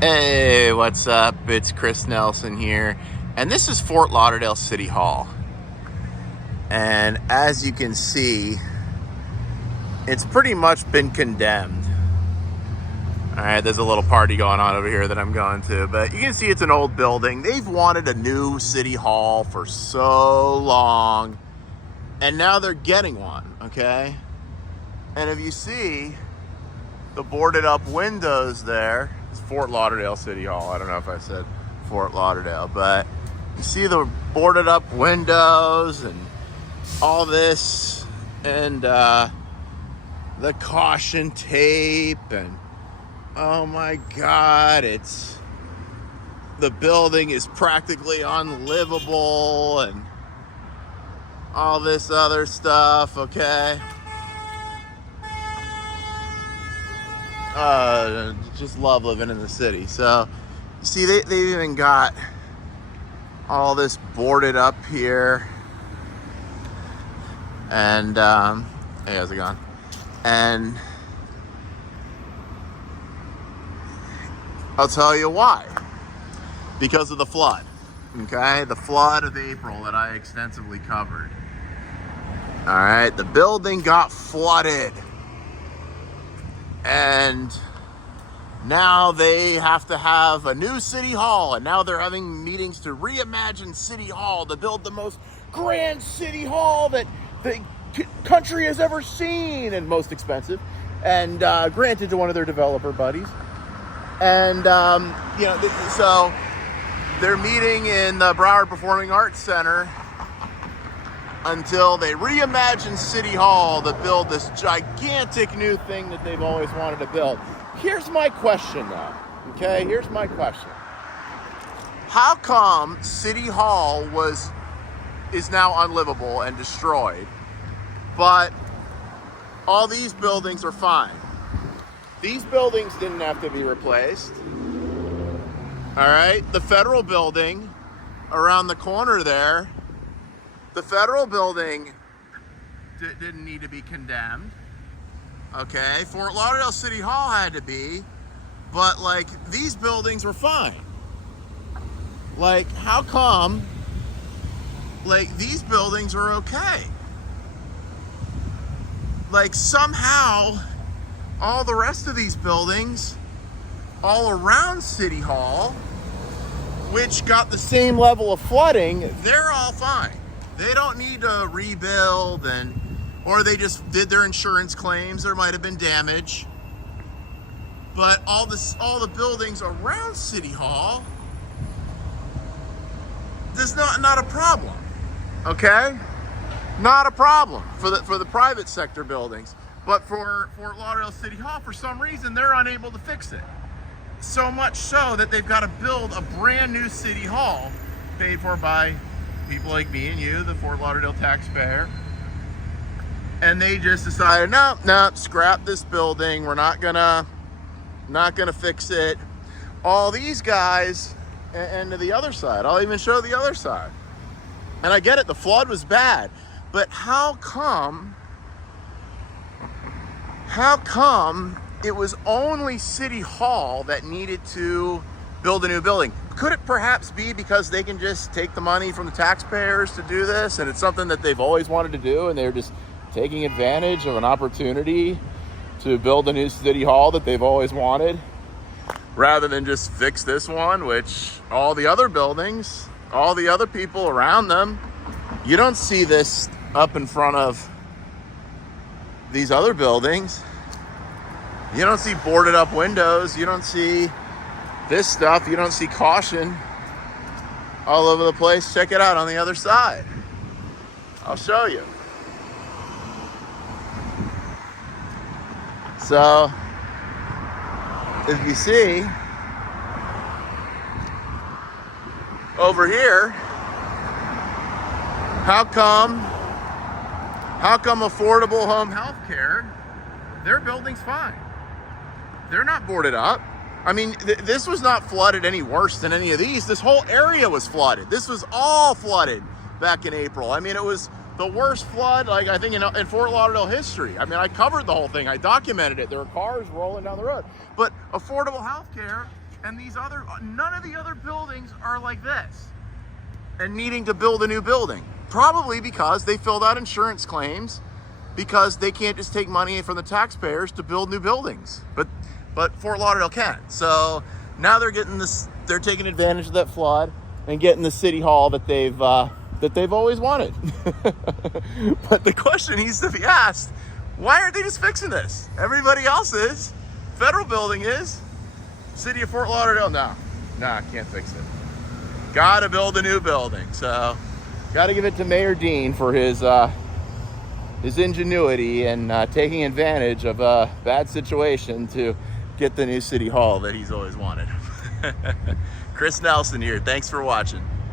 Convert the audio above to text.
Hey, what's up? It's Chris Nelson here, and this is Fort Lauderdale City Hall. And as you can see, it's pretty much been condemned. All right, there's a little party going on over here that I'm going to, but you can see it's an old building. They've wanted a new city hall for so long, and now they're getting one, okay? And if you see the boarded up windows there, it's Fort Lauderdale City Hall. I don't know if I said Fort Lauderdale, but you see the boarded up windows and all this, and the caution tape, and oh my God, the building is practically unlivable and all this other stuff, okay? Just love living in the city. So, you see, they've even got all this boarded up here. And, hey, how's it going? And I'll tell you why. Because of the flood, okay? The flood of April that I extensively covered. All right, the building got flooded. And now they have to have a new city hall, and now they're having meetings to reimagine City Hall, to build the most grand city hall that the country has ever seen, and most expensive, and granted to one of their developer buddies. And so they're meeting in the Broward Performing Arts Center until they reimagine City Hall to build this gigantic new thing that they've always wanted to build. Here's my question though, okay? Here's my question. How come City Hall is now unlivable and destroyed, but all these buildings are fine? These buildings didn't have to be replaced. All right, the federal building around the corner there, the federal building didn't need to be condemned, okay? Fort Lauderdale City Hall had to be, but like these buildings were fine. Like, how come like these buildings are okay? Like somehow all the rest of these buildings all around City Hall, which got the same level of flooding, they're all fine. They don't need to rebuild, or they just did their insurance claims. There might have been damage. But all the buildings around City Hall, there's not a problem. Okay? Not a problem for the private sector buildings. But for Fort Lauderdale City Hall, for some reason, they're unable to fix it. So much so that they've got to build a brand new City Hall paid for by people like me and you, the Fort Lauderdale taxpayer. And they just decided, no, scrap this building. We're not gonna fix it. All these guys, and to the other side, I'll even show the other side. And I get it, the flood was bad, but how come it was only City Hall that needed to build a new building? Could it perhaps be because they can just take the money from the taxpayers to do this, and it's something that they've always wanted to do, and they're just taking advantage of an opportunity to build a new City Hall that they've always wanted, rather than just fix this one, which all the other buildings, all the other people around them, you don't see this up in front of these other buildings. You don't see boarded up windows. You don't see this stuff. You don't see caution all over the place. Check it out on the other side. I'll show you. So, if you see over here, how come affordable home health care, their building's fine. They're not boarded up. I mean, this was not flooded any worse than any of these. This whole area was flooded. This was all flooded back in April. I mean, it was the worst flood, like, I think in Fort Lauderdale history. I mean, I covered the whole thing. I documented it. There were cars rolling down the road. But affordable health care And none of the other buildings are like this and needing to build a new building. Probably because they filled out insurance claims because they can't just take money from the taxpayers to build new buildings. But Fort Lauderdale can. So now they're taking advantage of that flood and getting the city hall that they've always wanted. But the question needs to be asked, why aren't they just fixing this? Everybody else is. Federal building is. City of Fort Lauderdale, no, can't fix it. Gotta build a new building. So gotta give it to Mayor Dean for his ingenuity and taking advantage of a bad situation to get the new city hall that he's always wanted. Chris Nelson here. Thanks for watching.